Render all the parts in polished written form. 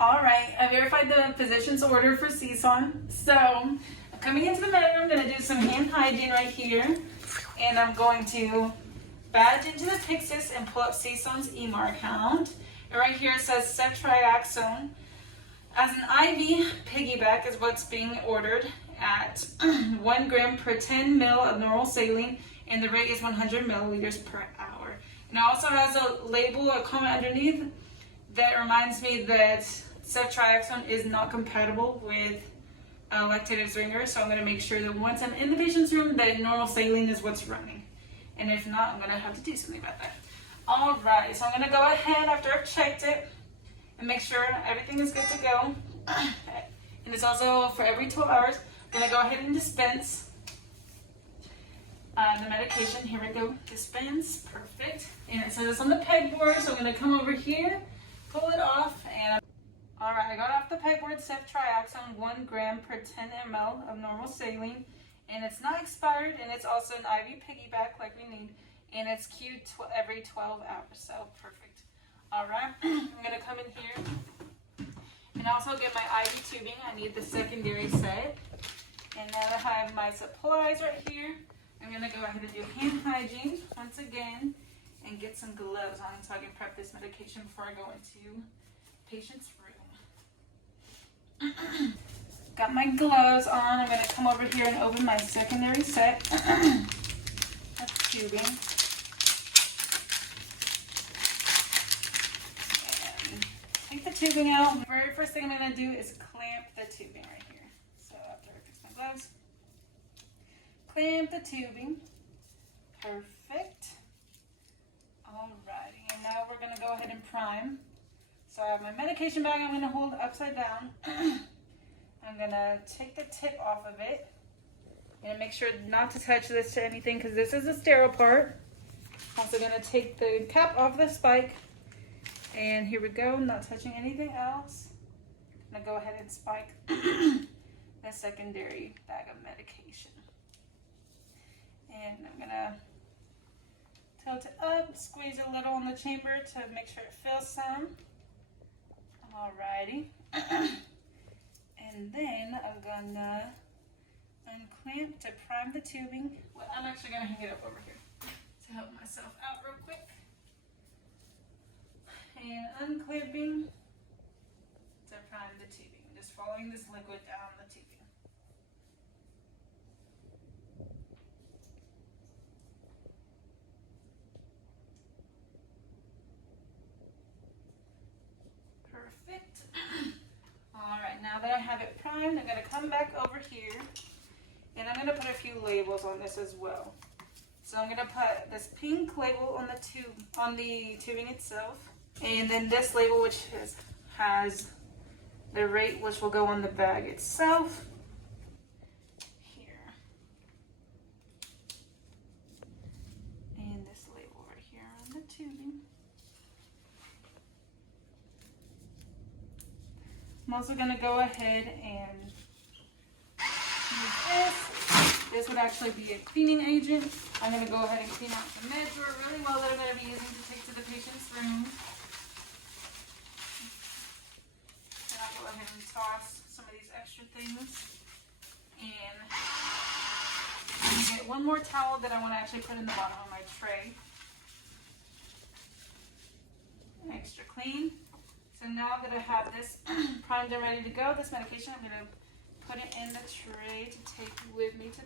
All right, I verified the physician's order for CSON. So I'm coming into the med room, I'm going to do some hand hygiene right here. And I'm going to badge into the Pyxis and pull up CSON's EMR count. And right here it says ceftriaxone. As an IV piggyback is what's being ordered at 1 gram per 10 mil of normal saline, and the rate is 100 milliliters per hour. And it also has a label, a comment underneath that reminds me that ceftriaxone is not compatible with lactated Zwinger, so I'm going to make sure that once I'm in the patient's room that normal saline is what's running. And if not, I'm going to have to do something about that. Alright, so I'm going to go ahead after I've checked it and make sure everything is good to go. And it's also for every 12 hours. I'm going to go ahead and dispense the medication. Here we go. Dispense. Perfect. And it says it's on the pegboard, so I'm going to come over here, pull it off, and alright, I got off the pegboard ceftriaxone 1 gram per 10 ml of normal saline. And it's not expired, and it's also an IV piggyback like we need. And it's queued every 12 hours, so perfect. Alright, I'm going to come in here and also get my IV tubing. I need the secondary set. And now that I have my supplies right here, I'm going to go ahead and do hand hygiene once again and get some gloves on so I can prep this medication before I go into patient's room. Got my gloves on. I'm going to come over here and open my secondary set of tubing. And take the tubing out. The very first thing I'm going to do is clamp the tubing right here. So after I fix my gloves, clamp the tubing. Perfect. Alrighty, and now we're going to go ahead and prime. So I have my medication bag I'm going to hold upside down. I'm going to take the tip off of it and make sure not to touch this to anything because this is the sterile part. Also going to take the cap off the spike, and here we go, not touching anything else. I'm going to go ahead and spike the secondary bag of medication. And I'm going to tilt it up, squeeze a little in the chamber to make sure it fills some. Alrighty. And then I'm gonna unclamp to prime the tubing. Well, I'm actually gonna hang it up over here to help myself out real quick. And unclamping to prime the tubing. Just following this liquid down the tubing. Perfect. Alright, now that I have it primed, I'm going to come back over here and I'm going to put a few labels on this as well. So I'm going to put this pink label on the tubing itself, and then this label which has the rate which will go on the bag itself. Here. And this label right here on the tubing. I'm also going to go ahead and use this. This would actually be a cleaning agent. I'm going to go ahead and clean out the med drawer really well that I'm going to be using to take to the patient's room. And I'll go ahead and toss some of these extra things. And I'm going to get one more towel that I want to actually put in the bottom of my tray. Extra clean. So now that I have this primed and ready to go, this medication, I'm going to put it in the tray to take with me to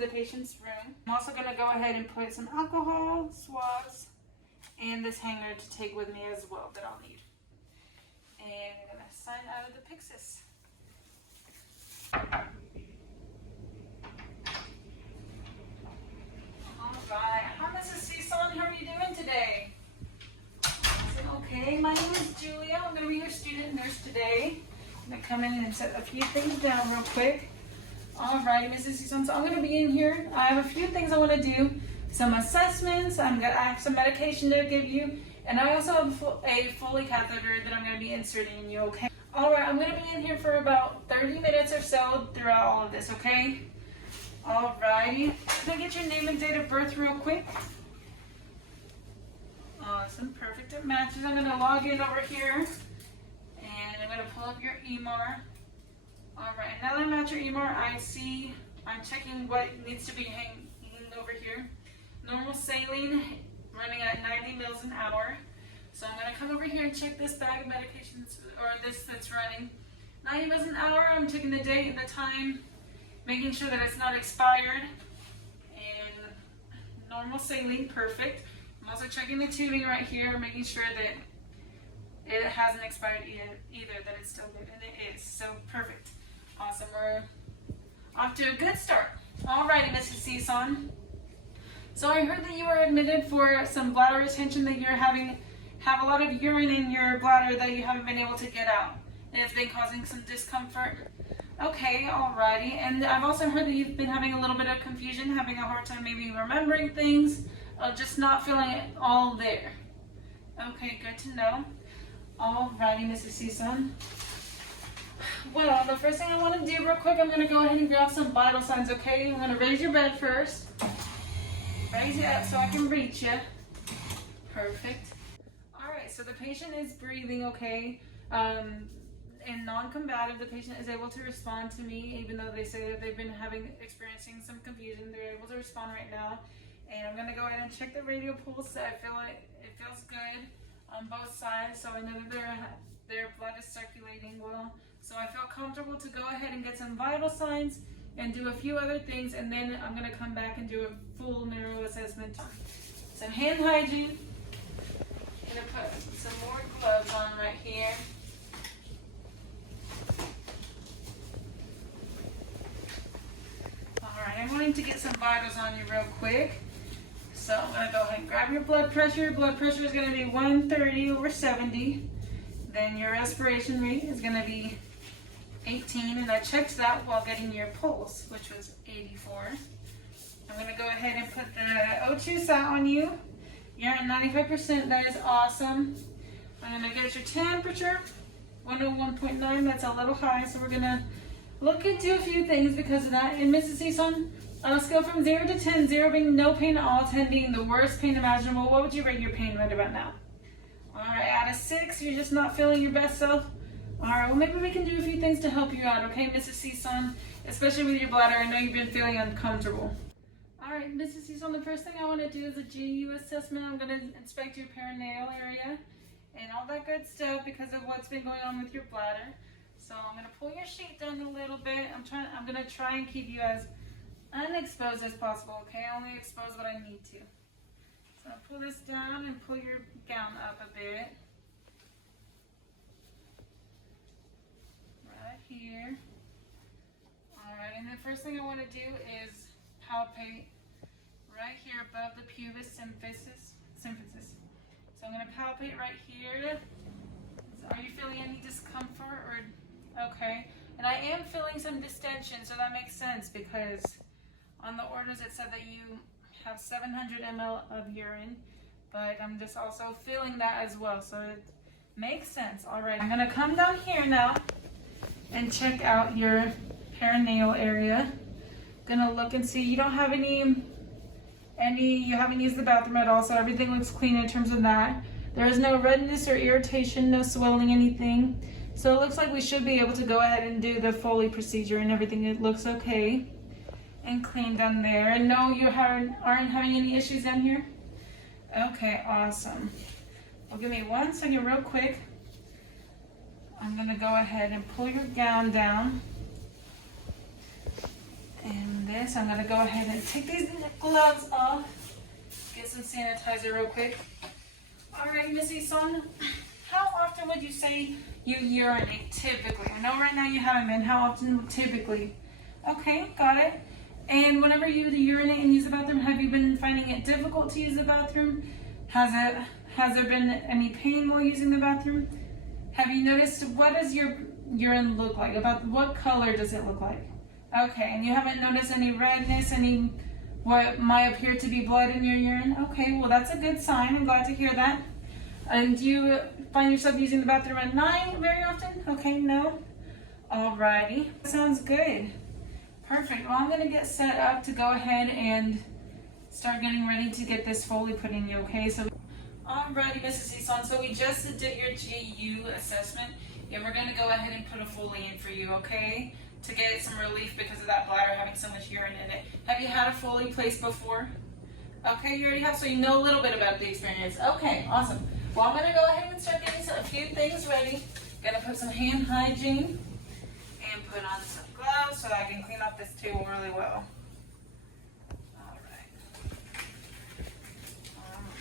the patient's room. I'm also going to go ahead and put some alcohol swabs and this hanger to take with me as well that I'll need. And I'm going to sign out of the Pyxis. Alright, hi Mrs. CSON, how are you doing today? Okay, my name is Julia. I'm going to be your student nurse today. I'm going to come in and set a few things down real quick. Alright, Mrs. CSON, so I'm going to be in here. I have a few things I want to do. Some assessments. I have some medication to give you. And I also have a Foley catheter that I'm going to be inserting in you, okay? Alright, I'm going to be in here for about 30 minutes or so throughout all of this, okay? Alrighty. Can I get your name and date of birth real quick? Awesome, perfect, it matches. I'm going to log in over here I'm going to pull up your EMR. Alright, now that I'm at your EMR, I'm checking what needs to be hanging over here. Normal saline running at 90 mils an hour. So I'm going to come over here and check this bag of medications, or this that's running 90 mils an hour. I'm checking the date and the time, making sure that it's not expired. And normal saline, perfect. I'm also checking the tubing right here, making sure that it hasn't expired either, that it's still good, and it is. So perfect. Awesome. We're off to a good start. Alrighty, Mrs. Cison. So I heard that you were admitted for some bladder retention, that you're have a lot of urine in your bladder that you haven't been able to get out, and it's been causing some discomfort. Okay, alrighty. And I've also heard that you've been having a little bit of confusion, having a hard time maybe remembering things, just not feeling it all there. Okay, good to know. Alrighty, Mrs. Cison. Well, the first thing I want to do real quick, I'm going to go ahead and grab some vital signs, okay? I'm going to raise your bed first. Raise it up so I can reach you. Perfect. Alright, so the patient is breathing okay. And non-combative, the patient is able to respond to me, even though they say that they've been experiencing some confusion. They're able to respond right now. And I'm going to go ahead and check the radial pulse. I feel like it feels good on both sides, so I know that their blood is circulating well. So I feel comfortable to go ahead and get some vital signs and do a few other things, and then I'm going to come back and do a full neuro assessment. Some hand hygiene. I'm going to put some more gloves on right here. Alright, I'm going to get some vitals on you real quick. So I'm going to go ahead and grab your blood pressure. Your blood pressure is going to be 130/70. Then your respiration rate is going to be 18, and I checked that while getting your pulse, which was 84. I'm going to go ahead and put the O2 sat on you. You're at 95%, that is awesome. I'm going to get your temperature, 101.9, that's a little high, so we're going to look into a few things because of that. And Mrs. Cison, on a scale from 0 to 10, 0 being no pain at all, 10 being the worst pain imaginable, what would you rate your pain right about now? Alright, out of 6, you're just not feeling your best self. Alright, well maybe we can do a few things to help you out, okay, Mrs. Cison? Especially with your bladder, I know you've been feeling uncomfortable. Alright, Mrs. Cison, the first thing I want to do is a GU assessment. I'm going to inspect your perineal area and all that good stuff because of what's been going on with your bladder. So I'm going to pull your sheet down a little bit. I'm going to try and keep you as unexposed as possible, okay? I only expose what I need to. So I'll pull this down and pull your gown up a bit. Right here. Alright, and the first thing I want to do is palpate right here above the pubis symphysis. So I'm going to palpate right here. Are you feeling any discomfort or okay? And I am feeling some distension, so that makes sense because on the orders it said that you have 700 ml of urine, but I'm just also feeling that as well, so it makes sense. All right, I'm going to come down here now and check out your perineal area. Gonna look and see you don't have you haven't used the bathroom at all, so everything looks clean in terms of that. There is no redness or irritation, no swelling, anything. So it looks like we should be able to go ahead and do the Foley procedure and everything. It looks okay and clean down there. And no, you aren't having any issues down here? Okay, awesome. Well, give me 1 second real quick. I'm gonna go ahead and pull your gown down. And this, I'm gonna go ahead and take these gloves off. Get some sanitizer real quick. Alright, Miss Cison, how often would you say you urinate typically? I know right now you haven't been. How often typically? Okay, got it. And whenever you urinate and use the bathroom, have you been finding it difficult to use the bathroom? Has there been any pain while using the bathroom? Have you noticed, what does your urine look like? About what color does it look like? Okay, and you haven't noticed any redness, any what might appear to be blood in your urine? Okay, well that's a good sign. I'm glad to hear that. And do you find yourself using the bathroom at night very often? Okay, no? Alrighty, sounds good. Perfect, well I'm going to get set up to go ahead and start getting ready to get this Foley put in you, okay? So, alrighty, Mrs. Cison, so we just did your GU assessment, And we're gonna go ahead and put a Foley in for you, okay? To get some relief because of that bladder having so much urine in it. Have you had a Foley placed before? Okay, you already have, so you know a little bit about the experience. Okay, awesome. Well, I'm gonna go ahead and start getting a few things ready. Gonna put some hand hygiene and put on some gloves so that I can clean off this table really well.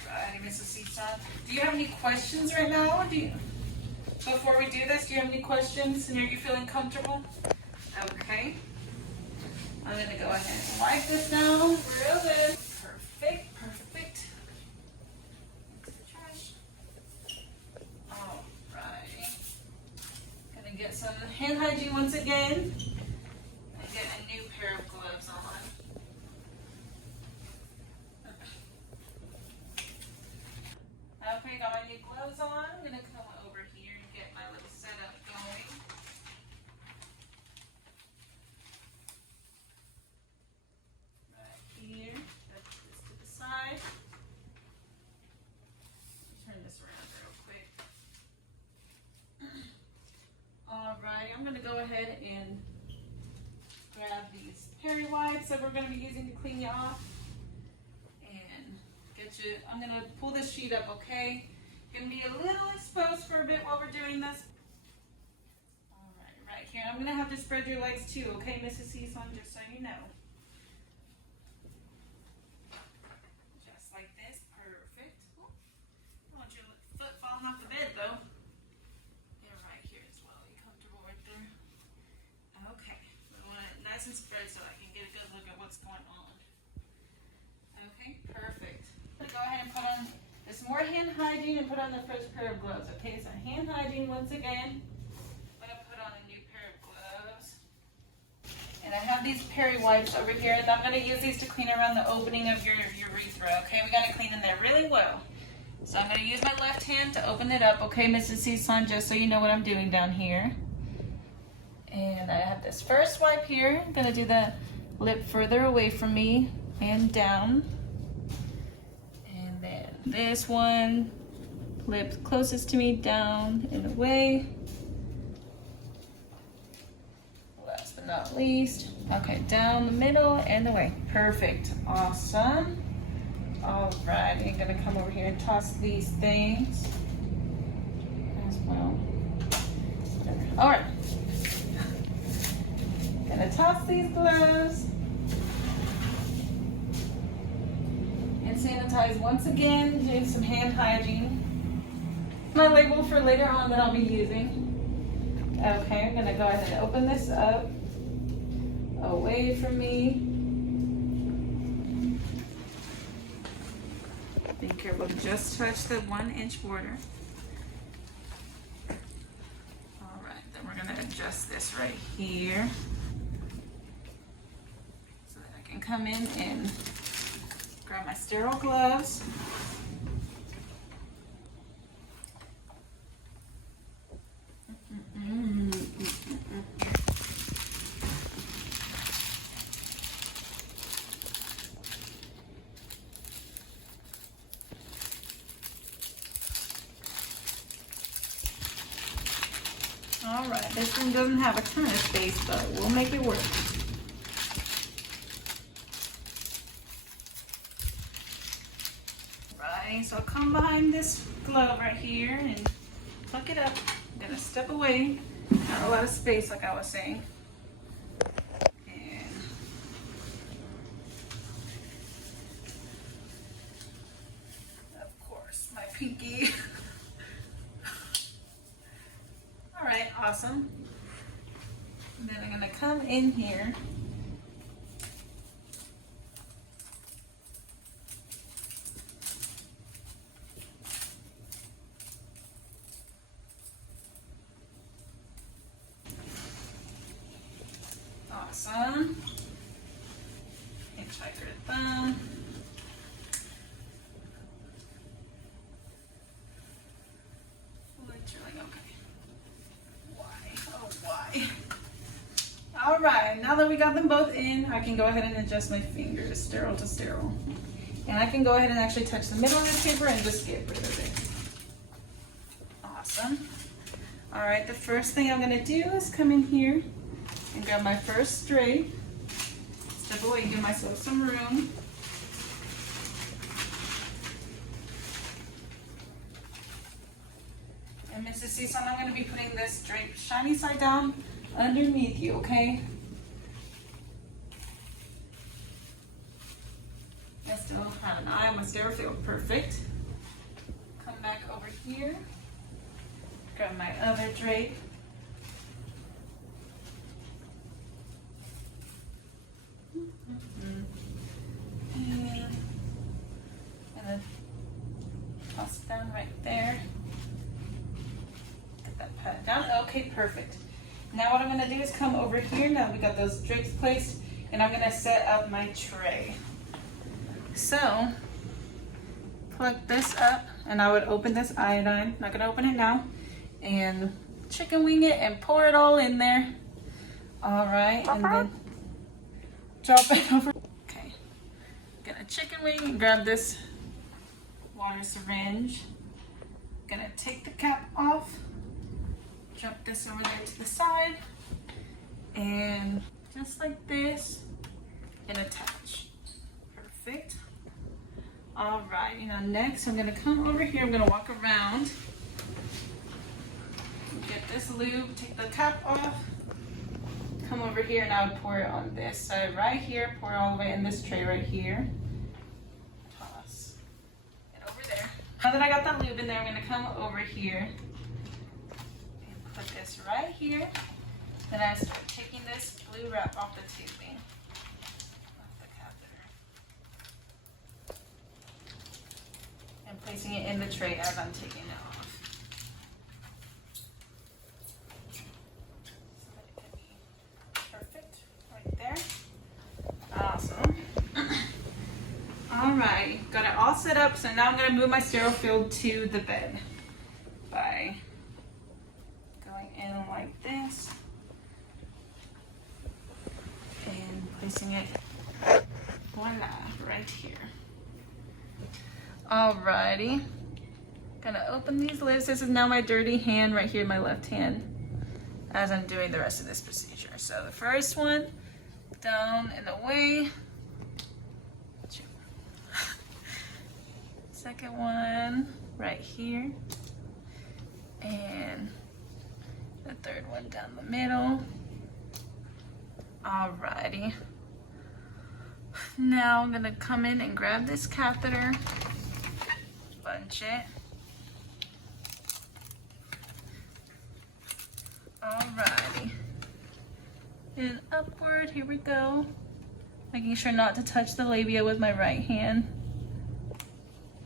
Alright, Mrs. Seesaw. Do you have any questions right now? Before we do this, do you have any questions? And are you feeling comfortable? Okay. I'm gonna go ahead and wipe this down real good. Perfect, perfect. Into the trash. Alright. Gonna get some hand hygiene once again. And get a new pair of gloves on. Okay, got my new gloves on. I'm gonna come over here and get my little setup going. Right here. Put this to the side. Turn this around real quick. Alright, I'm gonna go ahead and grab these peri wipes that we're gonna be using to clean you off. I'm going to pull this sheet up, okay? Going to be a little exposed for a bit while we're doing this. Alright, right here. I'm going to have to spread your legs too, okay, Mrs. Seesaw, just so you know. Just like this. Perfect. Oh, don't want your foot falling off the bed, though. Yeah, right here as well. You comfortable right there? Okay. We want it nice and spread so I can get a good look at what's going on. Okay, perfect. Go ahead and put on this more hand hygiene and put on the first pair of gloves. Okay, so hand hygiene once again. I'm going to put on a new pair of gloves. And I have these peri wipes over here, and I'm going to use these to clean around the opening of your urethra. Okay, we got to clean in there really well. So I'm going to use my left hand to open it up. Okay, Mrs. Seesaw, just so you know what I'm doing down here. And I have this first wipe here. I'm going to do the lip further away from me and down. This one, lips closest to me, down and away. Last but not least, okay, down the middle and away. Perfect, awesome. All right, I'm gonna come over here and toss these things as well. All right, gonna toss these gloves. Sanitize once again, doing some hand hygiene. My label for later on that I'll be using. Okay, I'm gonna go ahead and open this up away from me. Be careful, just touch the 1-inch border. All right, then we're gonna adjust this right here so that I can come in and grab my sterile gloves. All right, this room doesn't have a ton of space, but we'll make it work. So I'll come behind this glove right here and tuck it up. I'm gonna step away. Not a lot of space, like I was saying. And of course, my pinky. All right, awesome. And then I'm gonna come in here. Awesome. Hitchhiker thumb. Literally, okay. Why? Oh, why? All right, now that we got them both in, I can go ahead and adjust my fingers, sterile to sterile. And I can go ahead and actually touch the middle of the paper and just get rid of it. Awesome. All right, the first thing I'm gonna do is come in here and grab my first drape. Step away and give myself some room. And Mrs. Season, I'm gonna be putting this drape shiny side down underneath you, okay? I still have an eye on my stereofield, perfect. Come back over here, grab my other drape. And then toss it down right there. Get that pat down. Okay, perfect. Now what I'm gonna do is come over here. Now we got those drapes placed, and I'm gonna set up my tray. So, plug this up, and I would open this iodine. Not gonna open it now, and chicken wing it and pour it all in there. All right, and then drop it over. Okay, gonna chicken wing and grab this water syringe. Gonna take the cap off, drop this over there to the side, and just like this, and attach. Perfect. All right, now next I'm gonna come over here. I'm gonna walk around, get this lube, take the cap off, come over here, and I would pour it on this side right here, pour it all the way in this tray right here. Toss it over there. Now that I got that lube in there, I'm gonna come over here and put this right here. Then I start taking this blue wrap off the tubing, off the catheter, and placing it in the tray as I'm taking it off. Awesome. All right, got it all set up. So now I'm gonna move my sterile field to the bed by going in like this and placing it, voila, right here. Alrighty, gonna open these lids. This is now my dirty hand right here, my left hand, as I'm doing the rest of this procedure. So the first one, down and away. Second one right here, and the third one down the middle. Alrighty. Now I'm gonna come in and grab this catheter, bunch it. Alrighty. And upward, here we go. Making sure not to touch the labia with my right hand.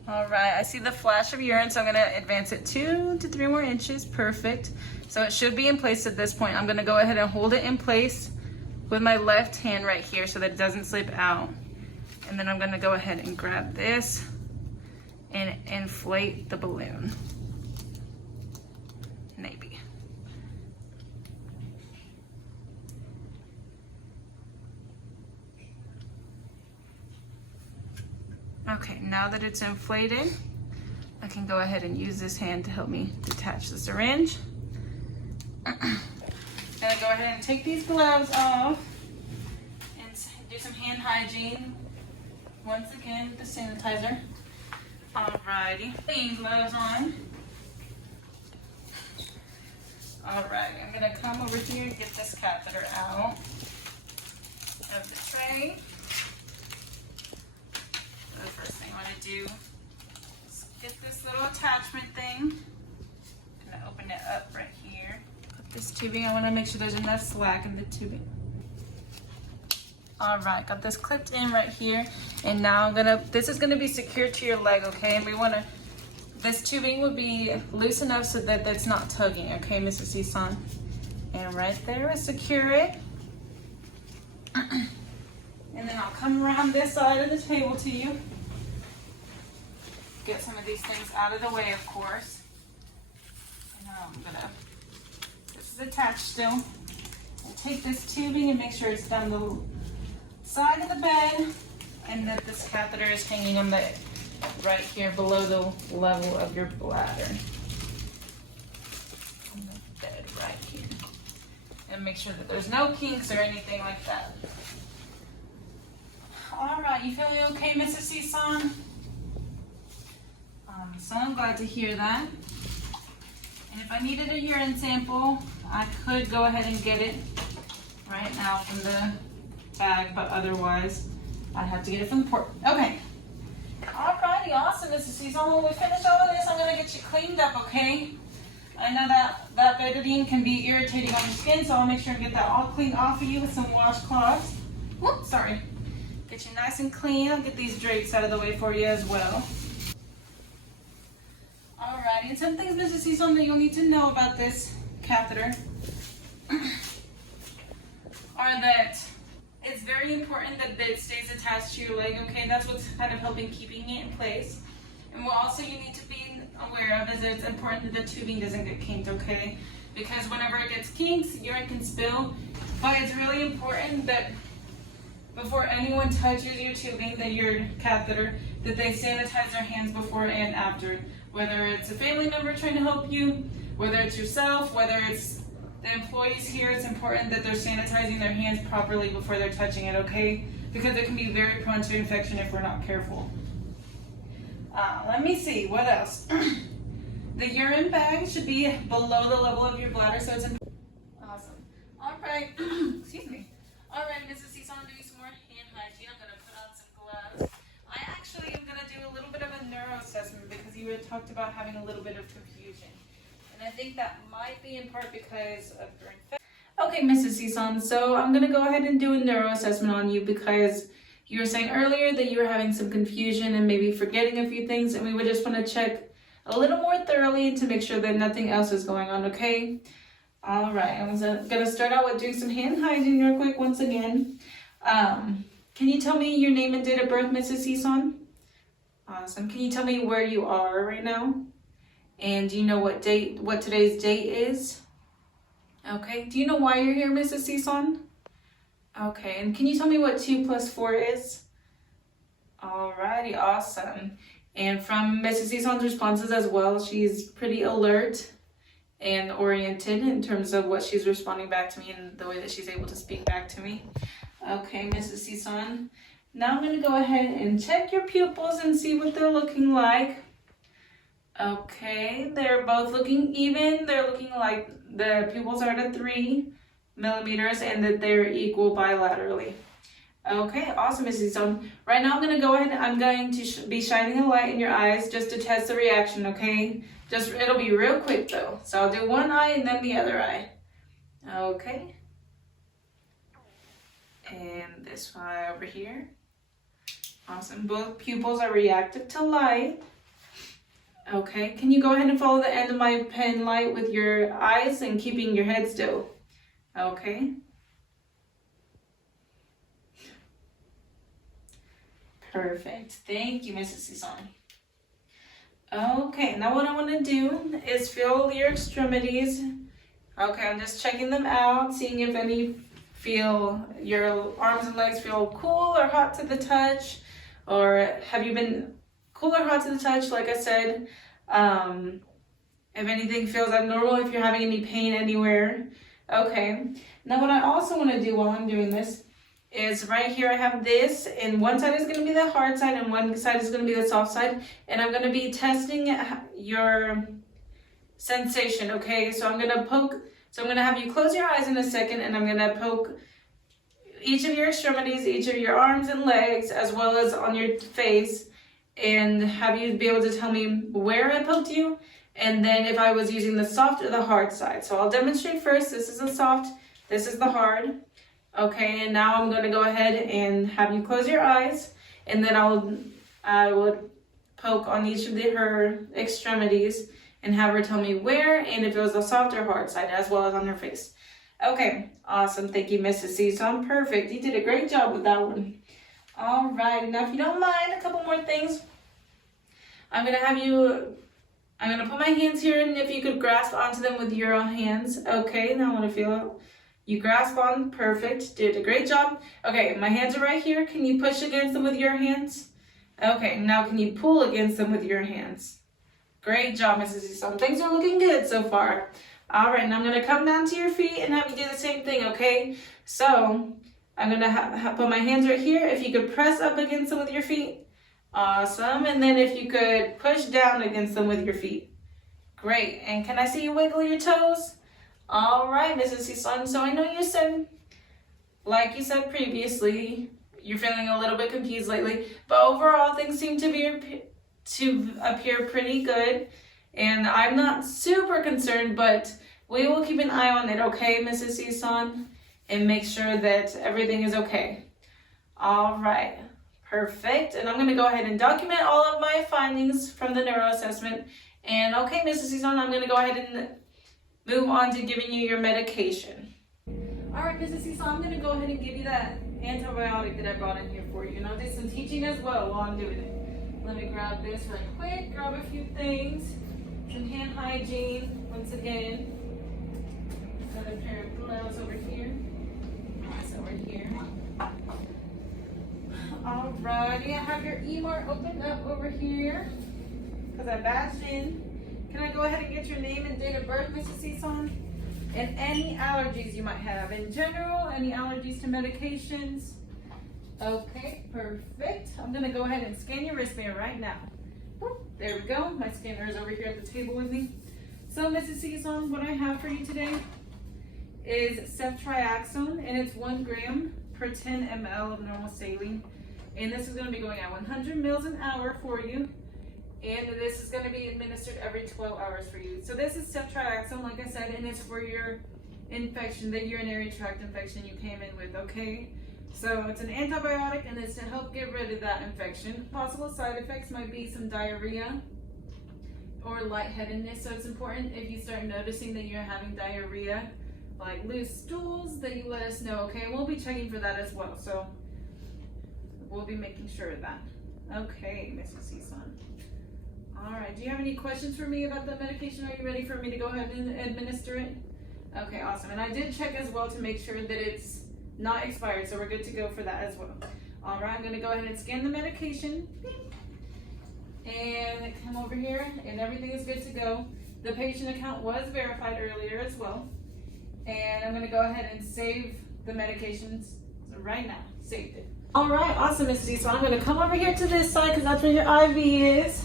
All right, I see the flash of urine, so I'm gonna advance it 2 to 3 more inches, perfect. So it should be in place at this point. I'm gonna go ahead and hold it in place with my left hand right here so that it doesn't slip out. And then I'm gonna go ahead and grab this and inflate the balloon. Maybe. Okay, now that it's inflated, I can go ahead and use this hand to help me detach the syringe. And I go ahead and take these gloves off and do some hand hygiene. Once again, with the sanitizer. Alrighty, clean gloves on. Alright, I'm gonna come over here and get this catheter out of the tray. The first thing I want to do is get this little attachment thing. I'm going to open it up right here. Put this tubing, I want to make sure there's enough slack in the tubing. Alright, got this clipped in right here. And now this is going to be secured to your leg, okay? And we want to, this tubing will be loose enough so that it's not tugging, okay, Mr. Season? And right there, I secure it. And then I'll come around this side of the table to you. Get some of these things out of the way, of course. And this is attached still. And take this tubing and make sure it's down the side of the bed, and that this catheter is hanging on the right here below the level of your bladder. and make sure that there's no kinks or anything like that. All right, you feeling okay, Mrs. Cison? So I'm glad to hear that. And if I needed a urine sample, I could go ahead and get it right now from the bag, but otherwise I'd have to get it from the port. Okay. Alrighty, awesome, Mrs. Cison. When we finish all of this, I'm gonna get you cleaned up, okay? I know that betadine can be irritating on your skin, so I'll make sure and get that all cleaned off of you with some washcloths. Whoops, sorry. Get you nice and clean. I'll get these drapes out of the way for you as well. Alrighty, and some things, Mrs. Cison, that you'll need to know about this catheter are that it's very important that it stays attached to your leg, okay? That's what's kind of helping keeping it in place. And what also you need to be aware of is that it's important that the tubing doesn't get kinked, okay? Because whenever it gets kinked, urine can spill. But it's really important that before anyone touches your tubing, your catheter, that they sanitize their hands before and after. Whether it's a family member trying to help you, whether it's yourself, whether it's the employees here, it's important that they're sanitizing their hands properly before they're touching it, okay? Because it can be very prone to infection if we're not careful. Let me see, what else? The urine bag should be below the level of your bladder, so it's awesome. All right, excuse me. All right, Mrs. Cison, I'm doing some more hand hygiene. I'm gonna put on some gloves. I actually am gonna do a little bit of a neuro assessment because you had talked about having a little bit of confusion. And I think that might be in part because of your infection. Okay, Mrs. Cison, so I'm gonna go ahead and do a neuro assessment on you because you were saying earlier that you were having some confusion and maybe forgetting a few things, and we would just want to check a little more thoroughly to make sure that nothing else is going on, okay? All right, I'm gonna start out with doing some hand hygiene real quick once again. Can you tell me your name and date of birth, Mrs. Cison? Awesome. Can you tell me where you are right now? And do you know what today's date is? Okay. Do you know why you're here, Mrs. Cison? Okay, and can you tell me what 2 + 4 is? Alrighty, awesome. And from Mrs. Cison's responses as well, she's pretty alert and oriented in terms of what she's responding back to me and the way that she's able to speak back to me. Okay, Mrs. Cison. Now I'm going to go ahead and check your pupils and see what they're looking like. Okay, they're both looking even. They're looking like the pupils are at 3 millimeters and that they're equal bilaterally. Okay, awesome, Mrs. Cison. Right now I'm going to go ahead and I'm going to be shining a light in your eyes just to test the reaction, okay? It'll be real quick though. So I'll do one eye and then the other eye. Okay. And this eye over here. Awesome. Both pupils are reactive to light. Okay, can you go ahead and follow the end of my pen light with your eyes and keeping your head still? Okay. Perfect. Thank you, Mrs. Cison. Okay, now what I want to do is feel your extremities. Okay, I'm just checking them out, seeing if your arms and legs feel cool or hot to the touch, or have you been cool or hot to the touch, like I said. If anything feels abnormal, if you're having any pain anywhere. Okay, now what I also want to do while I'm doing this is right here I have this, and one side is going to be the hard side and one side is going to be the soft side, and I'm going to be testing your sensation, okay? So I'm going to have you close your eyes in a second, and I'm going to poke each of your extremities, each of your arms and legs, as well as on your face, and have you be able to tell me where I poked you, and then if I was using the soft or the hard side. So I'll demonstrate first. This is the soft, this is the hard. Okay, and now I'm going to go ahead and have you close your eyes, and then I would poke on each of her extremities and have her tell me where and if it was the soft or hard side, as well as on her face. Okay, awesome. Thank you, Mrs. Cison. Perfect. You did a great job with that one. All right, now if you don't mind, a couple more things. I'm going to put my hands here, and if you could grasp onto them with your own hands. Okay, now I want to feel it. You grasp on, perfect, did a great job. Okay, my hands are right here. Can you push against them with your hands? Okay, now can you pull against them with your hands? Great job, Mrs. Cison. Things are looking good so far. All right, and I'm gonna come down to your feet and have you do the same thing, okay? So I'm gonna put my hands right here. If you could press up against them with your feet, awesome. And then if you could push down against them with your feet, great. And can I see you wiggle your toes? All right, Mrs. Cison. So I know you said, like you said previously, you're feeling a little bit confused lately, but overall things seem to appear pretty good. And I'm not super concerned, but we will keep an eye on it, okay, Mrs. Cison, and make sure that everything is okay. All right, perfect. And I'm going to go ahead and document all of my findings from the neuro assessment. And okay, Mrs. Cison, I'm going to go ahead and move on to giving you your medication. All right, Mrs. Cison, I'm going to go ahead and give you that antibiotic that I brought in here for you. And I'll do some teaching as well while I'm doing it. Let me grab this right quick, grab a few things. Some hand hygiene, once again. Another pair of gloves over here. This over here. Alrighty, I have your EMR opened up over here because I badged in. Can I go ahead and get your name and date of birth, Mrs. Cison? And any allergies you might have. In general, any allergies to medications? Okay, perfect. I'm going to go ahead and scan your wristband right now. There we go. My scanner is over here at the table with me. So, Mrs. Cison, what I have for you today is ceftriaxone, and it's 1 gram per 10 ml of normal saline. And this is going to be going at 100 mils an hour for you. And this is going to be administered every 12 hours for you. So this is ceftriaxone, like I said, and it's for your infection, the urinary tract infection you came in with, okay? So it's an antibiotic, and it's to help get rid of that infection. Possible side effects might be some diarrhea or lightheadedness. So it's important if you start noticing that you're having diarrhea, like loose stools, that you let us know, okay? We'll be checking for that as well. So we'll be making sure of that. Okay, Mrs. Cison. All right, do you have any questions for me about the medication? Are you ready for me to go ahead and administer it? Okay, awesome. And I did check as well to make sure that it's not expired, so we're good to go for that as well. All right, I'm going to go ahead and scan the medication. And come over here, and everything is good to go. The patient account was verified earlier as well. And I'm going to go ahead and save the medications right now. Saved it. All right, awesome, Mrs. D. So I'm going to come over here to this side because that's where your IV is.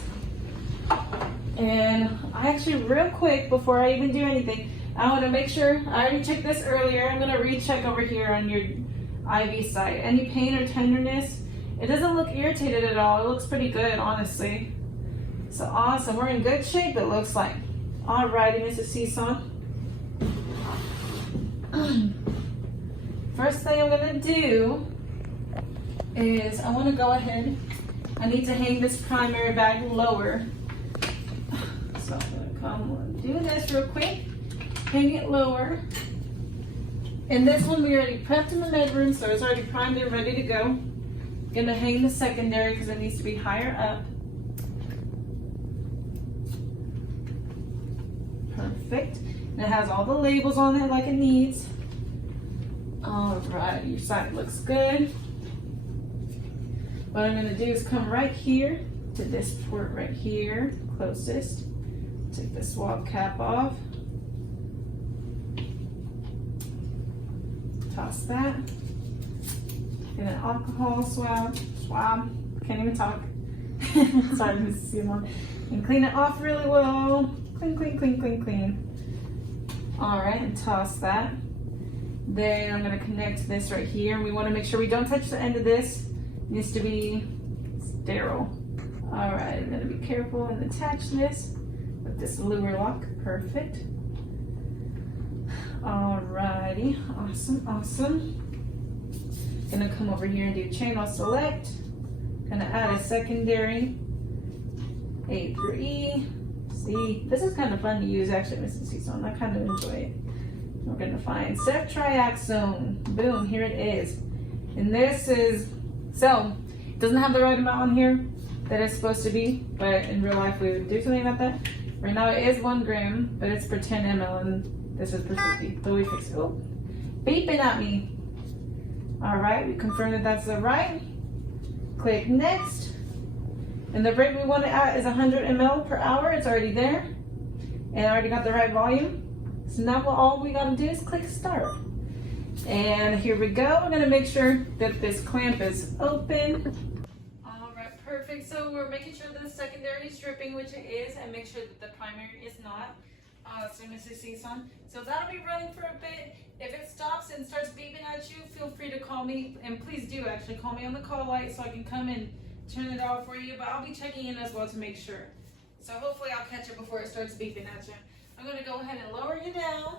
And I actually, real quick, before I even do anything, I want to make sure, I already checked this earlier, I'm going to recheck over here on your IV site. Any pain or tenderness? It doesn't look irritated at all. It looks pretty good, honestly. So awesome. We're in good shape, it looks like. Alrighty, Mrs. Cison. First thing I'm going to do is I want to go ahead. I need to hang this primary bag lower. So I'm going to come and do this real quick. Hang it lower. And this one we already prepped in the med room, so it's already primed and ready to go. I'm going to hang the secondary because it needs to be higher up. Perfect. And it has all the labels on it like it needs. Alright, your side looks good. What I'm going to do is come right here to this port right here, closest. Take the swab cap off. Toss that. Get an alcohol swab. Can't even talk. Sorry, Mrs. Seymour. And clean it off really well. Clean, clean, clean, clean, clean. All right, and toss that. Then I'm going to connect this right here. We want to make sure we don't touch the end of this. It needs to be sterile. All right, I'm going to be careful and attach this with this lure lock. Perfect. Alrighty, awesome, awesome. Gonna come over here and do channel select. Gonna add a secondary A through E. See, this is kind of fun to use actually, Mrs. Cison. I kind of enjoy it. We're gonna find ceftriaxone. Boom, here it is. And this is, so, it doesn't have the right amount on here that it's supposed to be, but in real life we would do something about that. Right now it is 1 gram, but it's per 10 ml, and this is per 50. So we fix it. Oh, beeping at me. All right, we confirm that that's the right. Click next. And the rate we want it at is 100 ml per hour. It's already there. And I already got the right volume. So now all we gotta do is click start. And here we go. We're gonna make sure that this clamp is open. All right, perfect. So we're making sure that the secondary is dripping, which it is, and make sure that the primary is not. So Mrs. Cison. So that'll be running for a bit. If it stops and starts beeping at you, feel free to call me, and please do actually call me on the call light so I can come and turn it off for you, but I'll be checking in as well to make sure. So hopefully I'll catch it before it starts beeping at you. I'm gonna go ahead and lower you down.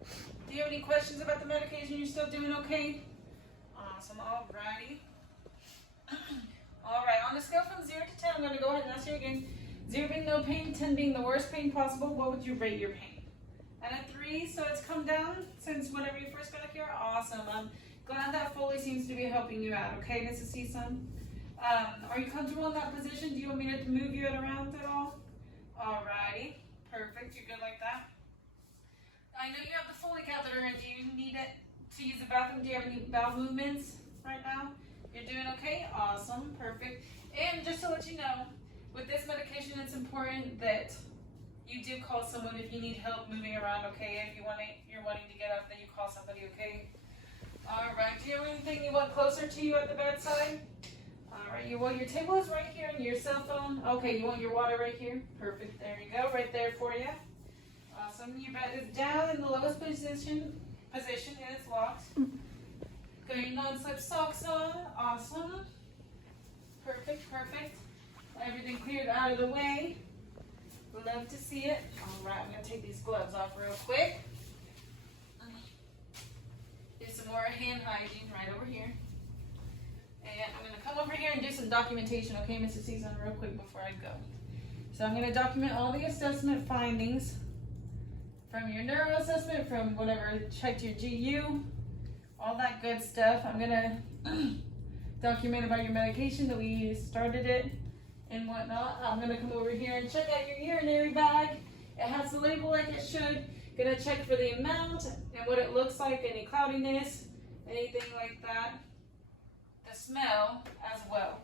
Do you have any questions about the medication? You're still doing okay? Awesome, alrighty. Alright, on a scale from 0 to 10, I'm gonna go ahead and ask you again. 0 being no pain, 10 being the worst pain possible, what would you rate your pain? At a 3, so it's come down since whenever you first got here? Awesome. I'm glad that Foley seems to be helping you out, okay, Mrs. Cison? Are you comfortable in that position? Do you want me to move you around at all? Alrighty, perfect, you're good like that. I know you have the Foley catheter, and do you need it to use the bathroom? Do you have any bowel movements right now? You're doing okay? Awesome, perfect. And just to let you know, with this medication, it's important that you do call someone if you need help moving around, okay? If you're wanting to get up, then you call somebody, okay? All right, do you have anything you want closer to you at the bedside? All right, well, your table is right here and your cell phone. Okay, you want your water right here? Perfect, there you go, right there for you. Awesome, your bed is down in the lowest position and it's locked. Got your non-slip socks on, awesome. Perfect, perfect. Everything cleared out of the way. Love to see it. All right, I'm gonna take these gloves off real quick. Do some more hand hygiene right over here. And I'm gonna come over here and do some documentation, okay, Mrs. Cison, real quick before I go. So I'm gonna document all the assessment findings from your neuro assessment, from whatever checked your GU, all that good stuff. I'm gonna document about your medication, that we started it and whatnot. I'm gonna come over here and check out your urinary bag. It has the label like it should. Gonna check for the amount and what it looks like, any cloudiness, anything like that. The smell as well.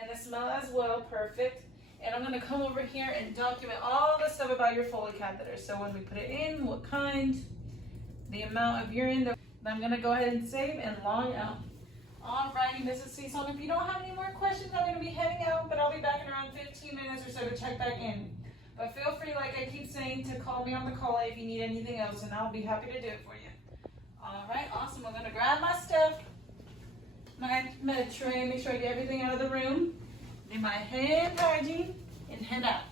And the smell as well, perfect. And I'm gonna come over here and document all the stuff about your Foley catheter. So when we put it in, what kind, the amount of urine that I'm gonna go ahead and save and log out. Alrighty, Mrs. Cison, if you don't have any more questions, I'm going to be heading out, but I'll be back in around 15 minutes or so to check back in. But feel free, like I keep saying, to call me on the call if you need anything else, and I'll be happy to do it for you. Alright, awesome. I'm going to grab my stuff, my med tray, make sure I get everything out of the room, do my hand hygiene, and head out.